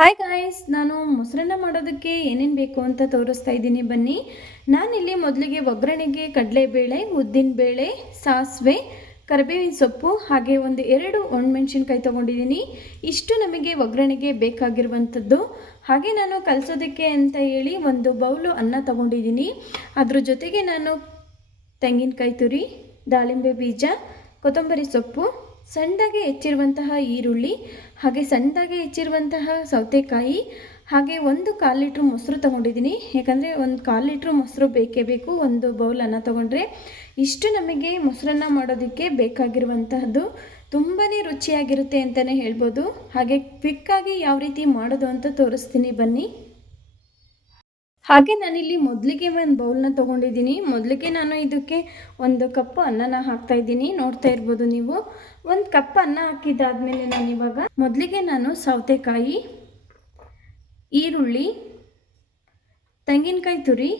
Hi guys ನಾನು ಮೊಸರನ್ನ ಮಾಡೋದಕ್ಕೆ ಏನೇನು ಬೇಕು ಅಂತ ತೋರಿಸ್ತಾ ಇದ್ದೀನಿ. ಬನ್ನಿ, ನಾನಿಲ್ಲಿ ಮೊದಲಿಗೆ ಒಗ್ಗರಣೆಗೆ ಕಡಲೆಬೇಳೆ, ಉದ್ದಿನಬೇಳೆ, ಸಾಸಿವೆ, ಕರಿಬೇವಿನ ಸೊಪ್ಪು, ಹಾಗೆ ಒಂದು ಎರಡು ಒಣಮೆಣ್ಸಿನ್ಕಾಯಿ ತೊಗೊಂಡಿದ್ದೀನಿ. ಇಷ್ಟು ನಮಗೆ ಒಗ್ಗರಣೆಗೆ ಬೇಕಾಗಿರುವಂಥದ್ದು. ಹಾಗೆ ನಾನು ಕಲಸೋದಕ್ಕೆ ಅಂತ ಹೇಳಿ ಒಂದು ಬೌಲು ಅನ್ನ ತೊಗೊಂಡಿದ್ದೀನಿ. ಅದ್ರ ಜೊತೆಗೆ ನಾನು ತೆಂಗಿನಕಾಯಿ ತುರಿ, ದಾಳಿಂಬೆ ಬೀಜ, ಕೊತ್ತಂಬರಿ ಸೊಪ್ಪು ಸಣ್ಣದಾಗಿ ಹೆಚ್ಚಿರುವಂತಹ ಈರುಳ್ಳಿ, ಹಾಗೆ ಸಣ್ಣದಾಗಿ ಹೆಚ್ಚಿರುವಂತಹ ಸೌತೆಕಾಯಿ, ಹಾಗೆ ಒಂದು ಕಾಲು ಲೀಟ್ರ್ ಮೊಸರು ತೊಗೊಂಡಿದ್ದೀನಿ. ಯಾಕಂದರೆ ಒಂದು ಕಾಲು ಲೀಟ್ರ್ ಮೊಸರು ಬೇಕೇ ಬೇಕು, ಒಂದು ಬೌಲನ್ನು ತೊಗೊಂಡ್ರೆ. ಇಷ್ಟು ನಮಗೆ ಮೊಸರನ್ನ ಮಾಡೋದಕ್ಕೆ ಬೇಕಾಗಿರುವಂತಹದ್ದು ತುಂಬಾ ರುಚಿಯಾಗಿರುತ್ತೆ ಅಂತಲೇ ಹೇಳ್ಬೋದು. ಹಾಗೆ ಕ್ವಿಕ್ಕಾಗಿ ಯಾವ ರೀತಿ ಮಾಡೋದು ಅಂತ ತೋರಿಸ್ತೀನಿ ಬನ್ನಿ. ಹಾಗೆ ನಾನಿಲ್ಲಿ ಮೊದಲಿಗೆ ಒಂದು ಬೌಲ್ನ ತೊಗೊಂಡಿದ್ದೀನಿ. ಮೊದಲಿಗೆ ನಾನು ಇದಕ್ಕೆ ಒಂದು ಕಪ್ ಅನ್ನನ ಹಾಕ್ತಾ ಇದ್ದೀನಿ. ನೋಡ್ತಾ ಇರ್ಬೋದು ನೀವು. ಒಂದು ಕಪ್ ಅನ್ನ ಹಾಕಿದ್ದಾದಮೇಲೆ ನಾನು ಇವಾಗ ಮೊದಲಿಗೆ ನಾನು ಸೌತೆಕಾಯಿ, ಈರುಳ್ಳಿ, ತೆಂಗಿನಕಾಯಿ ತುರಿ,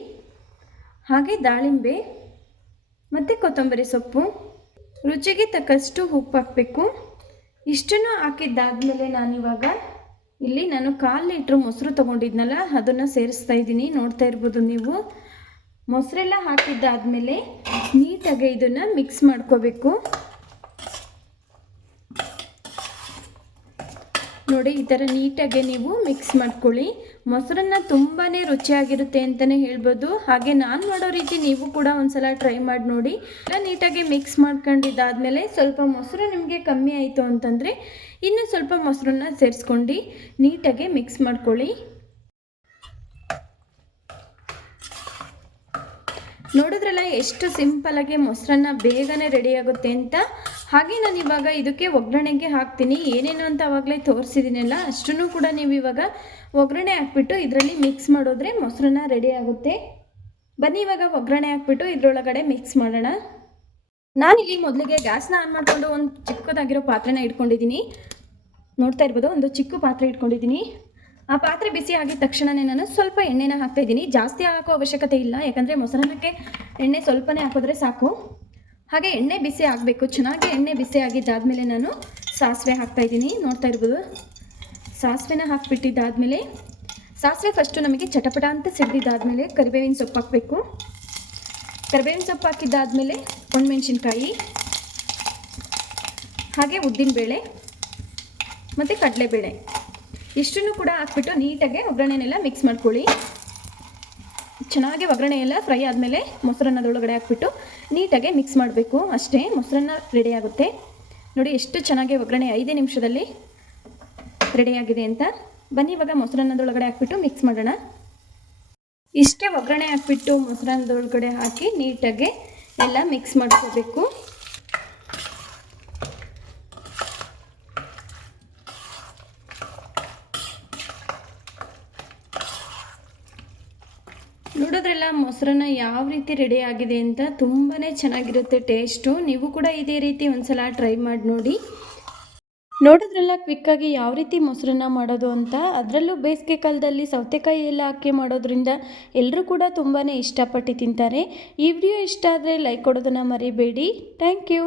ಹಾಗೆ ದಾಳಿಂಬೆ ಮತ್ತು ಕೊತ್ತಂಬರಿ ಸೊಪ್ಪು. ರುಚಿಗೆ ತಕ್ಕಷ್ಟು ಉಪ್ಪು ಹಾಕಬೇಕು. ಇಷ್ಟನ್ನು ಹಾಕಿದ್ದಾದಮೇಲೆ ನಾನಿವಾಗ ಇಲ್ಲಿ ನಾನು ಕಾಲು ಲೀಟ್ರ್ ಮೊಸರು ತೊಗೊಂಡಿದ್ನಲ್ಲ, ಅದನ್ನು ಸೇರಿಸ್ತಾ ಇದ್ದೀನಿ. ನೋಡ್ತಾ ಇರ್ಬೋದು ನೀವು. ಮೊಸರೆಲ್ಲ ಹಾಕಿದ್ದಾದಮೇಲೆ ನೀಟಾಗಿ ಇದನ್ನು ಮಿಕ್ಸ್ ಮಾಡ್ಕೋಬೇಕು. ನೋಡಿ, ಈ ಥರ ನೀಟಾಗಿ ನೀವು ಮಿಕ್ಸ್ ಮಾಡ್ಕೊಳ್ಳಿ. ಮೊಸರನ್ನ ತುಂಬಾ ರುಚಿಯಾಗಿರುತ್ತೆ ಅಂತಲೇ ಹೇಳ್ಬೋದು. ಹಾಗೆ ನಾನು ಮಾಡೋ ರೀತಿ ನೀವು ಕೂಡ ಒಂದ್ಸಲ ಟ್ರೈ ಮಾಡಿ ನೋಡಿ. ನೀಟಾಗಿ ಮಿಕ್ಸ್ ಮಾಡ್ಕೊಂಡಿದ್ದಾದ್ಮೇಲೆ ಸ್ವಲ್ಪ ಮೊಸರು ನಿಮಗೆ ಕಮ್ಮಿ ಆಯಿತು ಅಂತಂದರೆ ಇನ್ನೂ ಸ್ವಲ್ಪ ಮೊಸರನ್ನ ಸೇರಿಸ್ಕೊಂಡು ನೀಟಾಗಿ ಮಿಕ್ಸ್ ಮಾಡ್ಕೊಳ್ಳಿ. ನೋಡಿದ್ರಲ್ಲ, ಎಷ್ಟು ಸಿಂಪಲಾಗಿ ಮೊಸರನ್ನ ಬೇಗನೆ ರೆಡಿಯಾಗುತ್ತೆ ಅಂತ. ಹಾಗೆ ನಾನು ಇವಾಗ ಇದಕ್ಕೆ ಒಗ್ಗರಣೆಗೆ ಹಾಕ್ತೀನಿ. ಏನೇನು ಅಂತ ಆವಾಗಲೇ ತೋರಿಸಿದ್ದೀನಲ್ಲ ಅಷ್ಟನ್ನು ಕೂಡ ನೀವು ಇವಾಗ ಒಗ್ಗರಣೆ ಹಾಕ್ಬಿಟ್ಟು ಇದರಲ್ಲಿ ಮಿಕ್ಸ್ ಮಾಡಿದ್ರೆ ಮೊಸರನ್ನ ರೆಡಿ ಆಗುತ್ತೆ. ಬನ್ನಿ ಇವಾಗ ಒಗ್ಗರಣೆ ಹಾಕ್ಬಿಟ್ಟು ಇದರೊಳಗಡೆ ಮಿಕ್ಸ್ ಮಾಡೋಣ. ನಾನಿಲ್ಲಿ ಮೊದಲಿಗೆ ಗ್ಯಾಸ್ನ ಆನ್ ಮಾಡಿಕೊಂಡು ಒಂದು ಚಿಕ್ಕದಾಗಿರೋ ಪಾತ್ರೆನ ಇಟ್ಕೊಂಡಿದ್ದೀನಿ. ನೋಡ್ತಾ ಇರ್ಬೋದು, ಒಂದು ಚಿಕ್ಕ ಪಾತ್ರೆ ಇಟ್ಕೊಂಡಿದ್ದೀನಿ. ಆ ಪಾತ್ರೆ ಬಿಸಿ ಆಗಿದ ತಕ್ಷಣವೇ ನಾನು ಸ್ವಲ್ಪ ಎಣ್ಣೆನ ಹಾಕ್ತಾ ಇದ್ದೀನಿ. ಜಾಸ್ತಿ ಹಾಕೋ ಅವಶ್ಯಕತೆ ಇಲ್ಲ, ಯಾಕಂದರೆ ಮೊಸರನ್ನಕ್ಕೆ ಎಣ್ಣೆ ಸ್ವಲ್ಪನೇ ಹಾಕಿದ್ರೆ ಸಾಕು. ಹಾಗೆ ಎಣ್ಣೆ ಬಿಸಿ ಆಗಬೇಕು, ಚೆನ್ನಾಗಿ ಎಣ್ಣೆ ಬಿಸಿ ಆಗಿದ್ದಾದಮೇಲೆ ನಾನು ಸಾಸಿವೆ ಹಾಕ್ತಾಯಿದ್ದೀನಿ ನೋಡ್ತಾ ಇರ್ಬೋದು. ಸಾಸಿವೆನ ಹಾಕ್ಬಿಟ್ಟಿದ್ದಾದಮೇಲೆ, ಸಾಸಿವೆ ಫಸ್ಟು ನಮಗೆ ಚಟಪಟ ಅಂತ ಸಿಡಿದಿದ್ದಾದಮೇಲೆ ಕರಿಬೇವಿನ ಸೊಪ್ಪು ಹಾಕಬೇಕು. ಕರಿಬೇವಿನ ಸೊಪ್ಪು ಹಾಕಿದ್ದಾದಮೇಲೆ ಒಣಮೆಣ್ಸಿನ್ಕಾಯಿ, ಹಾಗೆ ಉದ್ದಿನಬೇಳೆ ಮತ್ತು ಕಡಲೆಬೇಳೆ. ಇಷ್ಟನ್ನು ಕೂಡ ಹಾಕ್ಬಿಟ್ಟು ನೀಟಾಗಿ ಒಗ್ಗರಣೆನೆಲ್ಲ ಮಿಕ್ಸ್ ಮಾಡ್ಕೊಳ್ಳಿ. ಚೆನ್ನಾಗಿ ಒಗ್ಗರಣೆ ಎಲ್ಲ ಫ್ರೈ ಆದಮೇಲೆ ಮೊಸರನ್ನದೊಳಗಡೆ ಹಾಕ್ಬಿಟ್ಟು ನೀಟಾಗಿ ಮಿಕ್ಸ್ ಮಾಡಬೇಕು. ಅಷ್ಟೇ ಮೊಸರನ್ನ ರೆಡಿ ಆಗುತ್ತೆ. ನೋಡಿ ಎಷ್ಟು ಚೆನ್ನಾಗಿ ಒಗ್ಗರಣೆ ಐದೇ ನಿಮಿಷದಲ್ಲಿ ರೆಡಿಯಾಗಿದೆ ಅಂತ. ಬನ್ನಿ ಇವಾಗ ಮೊಸರನ್ನದೊಳಗಡೆ ಹಾಕ್ಬಿಟ್ಟು ಮಿಕ್ಸ್ ಮಾಡೋಣ. ಇಷ್ಟೇ ಒಗ್ಗರಣೆ ಹಾಕ್ಬಿಟ್ಟು ಮೊಸರನ್ನದೊಳಗಡೆ ಹಾಕಿ ನೀಟಾಗಿ ಎಲ್ಲ ಮಿಕ್ಸ್ ಮಾಡ್ಕೋಬೇಕು. ನೋಡೋದ್ರಲ್ಲ, ಮೊಸರನ್ನ ಯಾವ ರೀತಿ ರೆಡಿ ಆಗಿದೆ ಅಂತ ತುಂಬಾ ಚೆನ್ನಾಗಿರುತ್ತೆ ಟೇಸ್ಟು ನೀವು ಕೂಡ ಇದೇ ರೀತಿ ಒಂದ್ಸಲ ಟ್ರೈ ಮಾಡಿ ನೋಡಿ. ನೋಡಿದ್ರೆಲ್ಲ ಕ್ವಿಕ್ಕಾಗಿ ಯಾವ ರೀತಿ ಮೊಸರನ್ನ ಮಾಡೋದು ಅಂತ? ಅದರಲ್ಲೂ ಬೇಸಿಗೆ ಕಾಲದಲ್ಲಿ ಸೌತೆಕಾಯಿ ಎಲ್ಲ ಹಾಕಿ ಮಾಡೋದ್ರಿಂದ ಎಲ್ಲರೂ ಕೂಡ ತುಂಬಾ ಇಷ್ಟಪಟ್ಟು ತಿಂತಾರೆ. ಈ ವಿಡಿಯೋ ಇಷ್ಟ ಆದರೆ ಲೈಕ್ ಕೊಡೋದನ್ನು ಮರಿಬೇಡಿ. Thank you